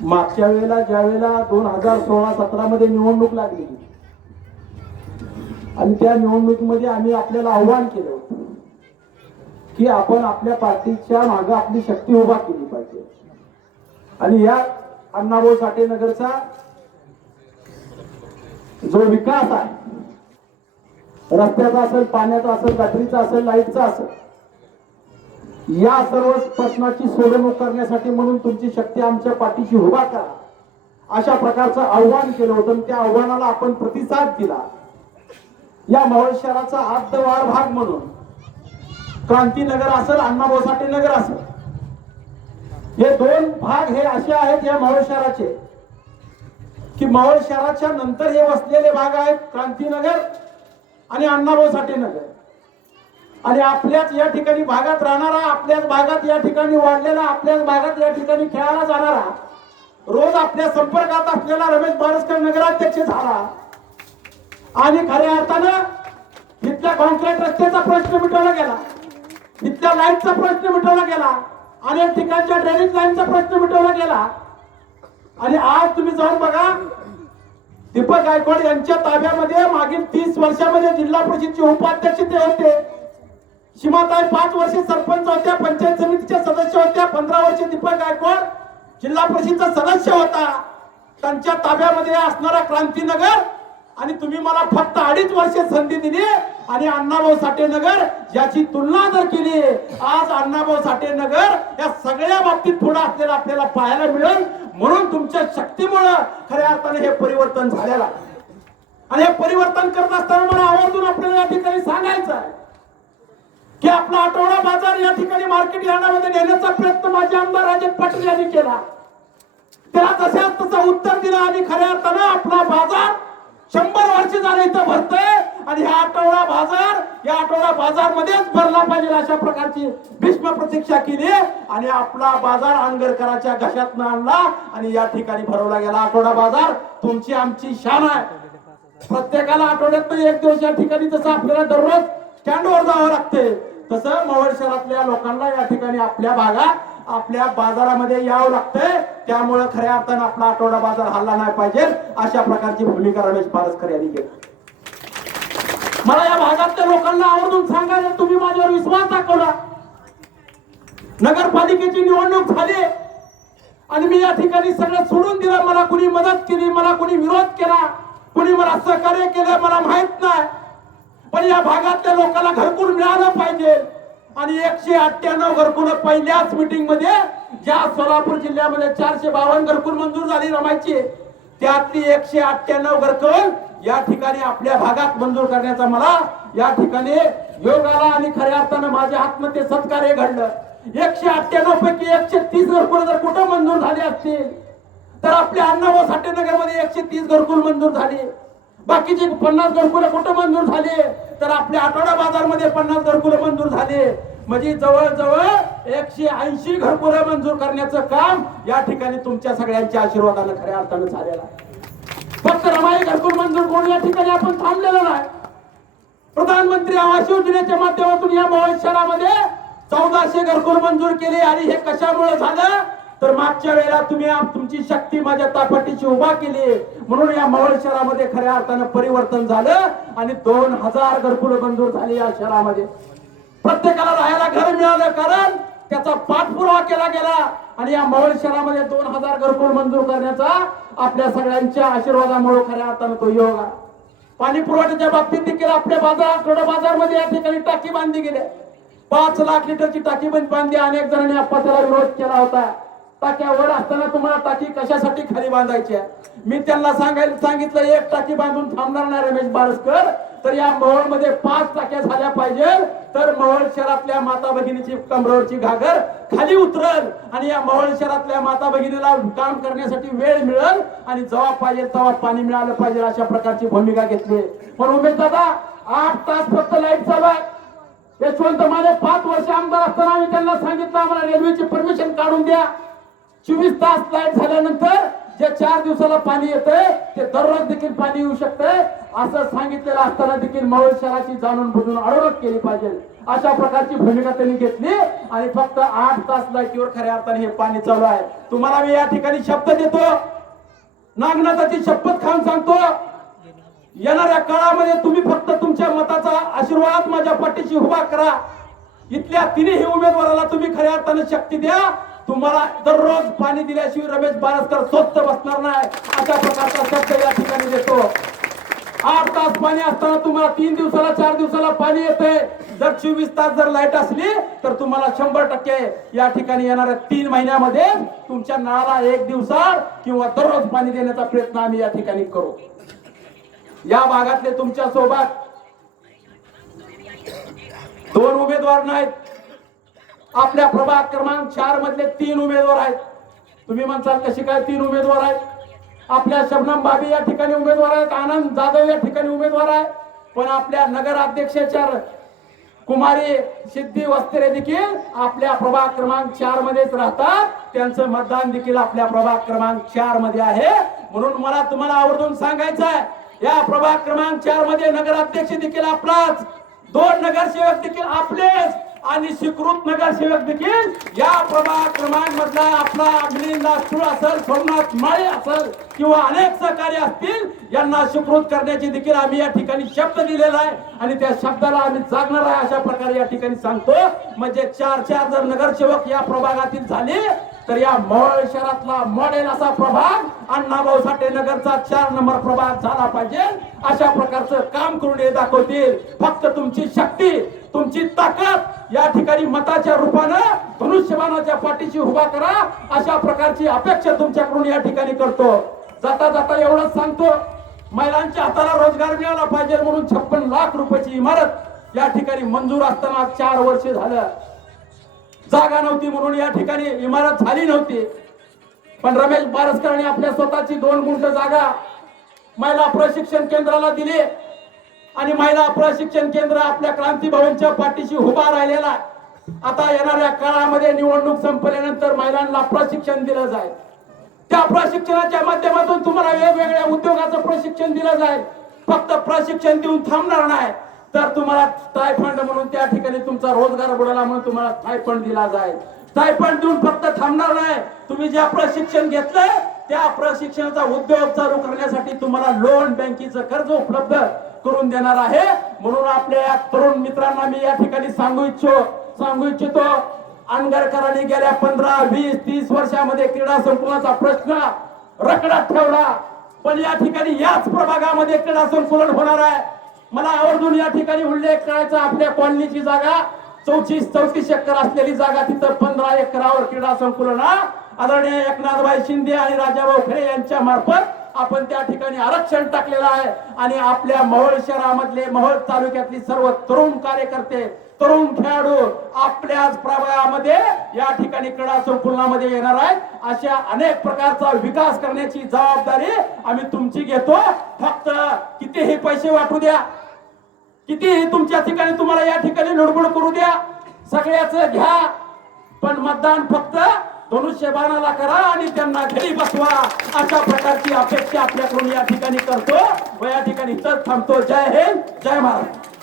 मागच्या वेळेला ज्या वेळेला 2016-17 मध्ये निवडणूक लागली आणि त्या निवडणुकीमध्ये आम्ही आपल्याला आव्हान केलं होतं की आपण आपल्या पार्टीच्या मागे आपली शक्ती उभा केली पाहिजे आणि या अण्णाभाऊ साठे नगरचा जो विकास आहे, रस्त्याचा असेल, पाण्याचा असेल, गटरीचा असेल, लाईटचा असेल, या सर्व प्रश्नाची सोडवणूक करण्यासाठी म्हणून तुमची शक्ती आमच्या पाठीशी उभा करा अशा प्रकारचं आव्हान केलं होतं. त्या आव्हानाला आपण प्रतिसाद दिला. या मावळ शहराचा आद्यवार भाग म्हणून क्रांतीनगर असेल, अण्णाभाऊ साठे नगर असेल, हे दोन भाग हे असे आहेत या मावळ शहराचे की मावळ शहराच्या नंतर हे वसलेले भाग आहेत क्रांतीनगर आणि अण्णाभाऊ साठे नगर. आणि आपल्याच या ठिकाणी भागात राहणारा, आपल्याच भागात या ठिकाणी वाढलेला, आपल्याच भागात या ठिकाणी खेळायला जाणारा, रोज आपल्या संपर्कात असलेला रमेश बारसकर नगराध्यक्ष झाला आणि खऱ्या अर्थानं इथल्या कॉन्क्रीट रस्त्याचा प्रश्न मिटवला गेला, इथल्या लाईटचा प्रश्न मिटवला गेला, अनेक ठिकाणच्या ड्रेनेज लाईनचा प्रश्न मिटवला गेला. आणि आज तुम्ही जाऊन बघा, दीपक गायकवाड यांच्या ताब्यामध्ये मागील 30 वर्षामध्ये जिल्हा परिषदचे उपाध्यक्ष ते होते. सीमाताई 5 वर्षे सरपंच होत्या, पंचायत समितीच्या सदस्य होत्या, 15 वर्षे दीपक गायकवाड जिल्हा परिषदचा सदस्य होता. त्यांच्या ताब्यामध्ये असणारा क्रांतीनगर आणि तुम्ही मला फक्त 2.5 वर्षे संधी दिली आणि अण्णाभाऊ साठे नगर याची तुलना जर केली, आज अण्णाभाऊ साठे नगर या सगळ्या बाबतीत पुढे असलेला आपल्याला पाहायला मिळेल. म्हणून तुमच्या शक्तीमुळे खऱ्या अर्थाने हे परिवर्तन झालेलं आहे. आणि हे परिवर्तन करत असताना मला आवर्जून आपल्याला या ठिकाणी सांगायचं आहे की आपला आठवडा बाजार या ठिकाणी मार्केट यार्डामध्ये नेण्याचा प्रयत्न माझे आमदार राजेश पाटील यांनी केला. त्याला तशाच तसं उत्तर दिलं आणि खऱ्या अर्थानं आपला बाजार 100 वर्ष झाले इथं भरतोय आणि हा आठवडा बाजार या आठवडा बाजार मध्येच भरला पाहिजे अशा प्रकारची भीष्म प्रतीक्षा केली आणि आपला बाजार आंगरकराच्या घशातनं आणला आणि या ठिकाणी भरवला गेला. आठवडा बाजार तुमची आमची शान आहे. प्रत्येकाला आठवड्यात 1 दिवस या ठिकाणी जसं आपल्याला दररोज स्टँडवर जावं लागते, तसं मावळ शहरातल्या लोकांना या ठिकाणी आपल्या भागात आपल्या बाजारामध्ये यावं लागतंय. त्यामुळे खऱ्या अर्थानं आपला आठवडा बाजार हल्ला नाही पाहिजे अशा प्रकारची भूमिका रमेश बारसकर यांनी घेतली. मला या भागातल्या लोकांना आवर्जून सांगायचं, तुम्ही माझ्यावर विश्वास दाखवला. नगरपालिकेची निवडणूक झाली आणि मी या ठिकाणी सगळं सोडून दिलं. मला कुणी मदत केली, मला कुणी विरोध केला, कुणी मला सहकार्य केलं मला माहित नाही, पण या भागातल्या लोकांना घरकुल मिळालं पाहिजे. आणि 198 घरकुल पहिल्याच मीटिंग मध्ये, ज्या सोलापूर जिल्ह्यामध्ये 452 घरकुल मंजूर झाली रमायची, त्यातली 198 घरकुल या ठिकाणी आपल्या भागात मंजूर करण्याचा मला या ठिकाणी योग आला. आणि खऱ्या अर्थानं माझ्या हातमध्ये सत्कार्य घडलं. 198 पैकी 130 घरकुल जर कुठं मंजूर झाली असतील तर आपल्या अण्णाभाऊ साठे नगर मध्ये 130 घरकुल मंजूर झाली. बाकीचे 50 घरकुल कुठं मंजूर झाले तर आपल्या आठवडा बाजार मध्ये 50 घरकुल मंजूर झाले. म्हणजे जवळजवळ 180 घरकुल मंजूर करण्याचं काम या ठिकाणी तुमच्या सगळ्यांच्या आशीर्वादाने खऱ्या अर्थानं झालेलं आहे. फक्त रमाई घरकुल मंजूर करून या ठिकाणी आपण थांबलेलो नाही. प्रधानमंत्री आवास योजनेच्या माध्यमातून या मावळ शहरामध्ये 1400 घरकुल मंजूर केले. आणि हे कशामुळे झालं तर मागच्या वेळेला तुम्ही तुमची शक्ती माझ्या तापाटीची उभा केली म्हणून या मावळ शहरामध्ये खऱ्या अर्थानं परिवर्तन झालं आणि 2000 घरकुल मंजूर झाली या शहरामध्ये. प्रत्येकाला राहायला घर मिळालं कारण त्याचा पाठपुरावा केला गेला आणि या मावळ शहरामध्ये 2000 घरकुल मंजूर करण्याचा आपल्या सगळ्यांच्या आशीर्वादामुळे खऱ्या अर्थानं तो योग आहे. पाणी पुरवठ्याच्या बाबतीत देखील आपल्या आठवडा बाजारमध्ये या ठिकाणी टाकी बांधली गेली. 5 लाख लिटरची टाकी बांधली. अनेक जणांनी आपण त्याला विरोध केला होता. टाक्या वर असताना तुम्हाला टाकी कशासाठी खाली बांधायची आहे? मी त्यांना सांगितलं 1 टाकी बांधून थांबणार नाही रमेश बारसकर, तर या मावळ मध्ये 5 टाक्या झाल्या पाहिजे तर मावळ शहरातल्या माता भगिनीची कमरेवरची घागर खाली उतरल आणि या मावळ शहरातल्या माता भगिनीला काम करण्यासाठी वेळ मिळेल आणि जेव्हा पाहिजे तेव्हा पाणी मिळालं पाहिजे अशा प्रकारची भूमिका घेतली. पण उमेश दादा 8 तास फक्त लाईट चालू आहे. यशवंत माने 5 वर्ष आमदार असताना आम्ही त्यांना सांगितलं आम्हाला रेल्वेची परमिशन काढून द्या. 24 तास लाईट झाल्यानंतर जे 4 दिवसाला पाणी येतंय ते दररोज देखील पाणी येऊ शकतंय असं सांगितलेलं असताना देखील मावळ शहराची जाणून बुजून अडवणूक केली पाहिजे. अशा प्रकारची भूमिका त्यांनी घेतली आणि फक्त 8 तास लाईटीवर खऱ्या अर्थाने हे पाणी चालू आहे. तुम्हाला मी या ठिकाणी शब्द देतो, नागनाथाची शपथ खाऊन सांगतो, येणाऱ्या काळामध्ये तुम्ही फक्त तुमच्या मताचा आशीर्वाद माझ्या पाठीशी उभा करा. इथल्या तिन्ही उमेदवाराला तुम्ही खऱ्या अर्थाने शक्ती द्या. तुम्हाला दररोज पाणी दिल्याशिवाय रमेश बारसकर स्वस्त बसणार नाही, अशा प्रकारचा शब्द या ठिकाणी देतो. 8 तास पाणी असताना तुम्हाला 3 दिवसाला 4 दिवसाला पाणी येते. जर 24 तास जर लाईट असली तर तुम्हाला 100% या ठिकाणी येणाऱ्या 3 महिन्यामध्ये तुमच्या नळाला 1 दिवसात किंवा दररोज पाणी देण्याचा प्रयत्न आम्ही या ठिकाणी करू. या भागातले तुमच्या सोबत 2 उमेदवार नाहीत, आपल्या प्रभाग क्रमांक 4 मधले 3 उमेदवार आहेत. तुम्ही म्हणसाल कशी काय 3 उमेदवार आहेत? आपल्या शबनम भाभी या ठिकाणी उमेदवार आहेत, आनंद जाधव या ठिकाणी उमेदवार आहे, पण आपल्या नगर अध्यक्षाच्या कुमारी सिद्धी वस्त्रे देखील आपल्या प्रभाग क्रमांक 4 मध्येच राहतात. त्यांचं मतदान देखील आपल्या प्रभाग क्रमांक 4 मध्ये आहे. म्हणून मला तुम्हाला आवर्जून सांगायचं आहे, या प्रभाग क्रमांक 4 मध्ये नगराध्यक्ष देखील आपलाच, 2 नगरसेवक देखील आपलेच आणि स्वीकृत नगरसेवक देखील या प्रभाग क्रमांक मधला आपला मिलिंद लासूळ असेल, सोमनाथ माळे असेल किंवा अनेक सहकारी असतील, यांना स्वीकृत करण्याची देखील आम्ही या ठिकाणी शब्द दिलेला आहे आणि त्या शब्दाला आम्ही जागणार आहे अशा प्रकारे या ठिकाणी सांगतो. म्हणजे 4 जर नगरसेवक या प्रभागातील झाले तर या मोहोळ शहरातला मॉडेल असा प्रभाग अण्णाभाऊ साठे नगरचा 4 नंबर प्रभाग झाला पाहिजे. अशा प्रकारचं काम करून हे दाखवतील. फक्त तुमची शक्ती, तुमची ताकद या ठिकाणी मताच्या रूपानं धनुष्यबाणाच्या पाठीशी उभा करा, अशा प्रकारची अपेक्षा तुमच्याकडून या ठिकाणी करतो. जाता जाता एवढंच सांगतो, महिलांच्या हाताला रोजगार मिळाला पाहिजे म्हणून 56 लाख रुपयाची इमारत या ठिकाणी मंजूर असताना 4 वर्ष झालं. जागा नव्हती म्हणून या ठिकाणी इमारत झाली नव्हती, पण रमेश बारसकरांनी आपल्या स्वतःची 2 गुंठ जागा महिला प्रशिक्षण केंद्राला दिली आणि महिला प्रशिक्षण केंद्र आपल्या क्रांती भवनच्या पाठीशी उभा राहिलेला. आता येणाऱ्या काळामध्ये निवडणूक संपल्यानंतर महिलांना प्रशिक्षण दिलं जाईल. त्या प्रशिक्षणाच्या माध्यमातून तुम्हाला वेगवेगळ्या उद्योगाचं प्रशिक्षण दिलं जाईल. फक्त प्रशिक्षण देऊन थांबणार नाही, तर तुम्हाला स्टायफंड म्हणून त्या ठिकाणी तुमचा रोजगार बुडाला म्हणून तुम्हाला स्टायफंड दिला जाईल. स्टायफंड देऊन फक्त थांबणार नाही, तुम्ही ज्या प्रशिक्षण घेतलंय त्या प्रशिक्षणाचा उद्योग चालू करण्यासाठी तुम्हाला लोन, बँकेचं कर्ज उपलब्ध करून देणार आहे. म्हणून आपल्या या तरुण मित्रांना मी या ठिकाणी सांगू इच्छितो, अनगरकरांनी गेल्या 15, 20, 30 वर्षामध्ये क्रीडा संकुलाचा प्रश्न रखडत ठेवला, पण या ठिकाणी याच प्रभागामध्ये क्रीडा संकुलन होणार आहे. मला आवर्जून या ठिकाणी उल्लेख करायचा, आपल्या कॉलनीची जागा 34 एकर असलेली जागा, तिथं 15 एकरावर क्रीडा संकुलन आदरणीय एकनाथभाई शिंदे आणि राजाभाऊ खरे यांच्या मार्फत आपण त्या ठिकाणी आरक्षण टाकलेलं आहे. आणि आपल्या मोहोळ शहरामधले, मोहोळ तालुक्यातली सर्व तरुण कार्यकर्ते, तरुण खेळाडू आपल्याच प्रभागामध्ये या ठिकाणी क्रीडा संकुलनामध्ये येणार आहेत. अशा अनेक प्रकारचा विकास करण्याची जबाबदारी आम्ही तुमची घेतो. फक्त कितीही पैसे वाटू द्या, कितीही तुमच्या ठिकाणी तुम्हाला या ठिकाणी लुडबुड करू द्या, सगळ्याच घ्या, पण मतदान फक्त धनुष्यबाणाला करा आणि त्यांना घरी बसवा, अशा प्रकारची अपेक्षा आपल्याकडून या ठिकाणी करतो व या ठिकाणी थांबतो. जय हिंद, जय महाराष्ट्र.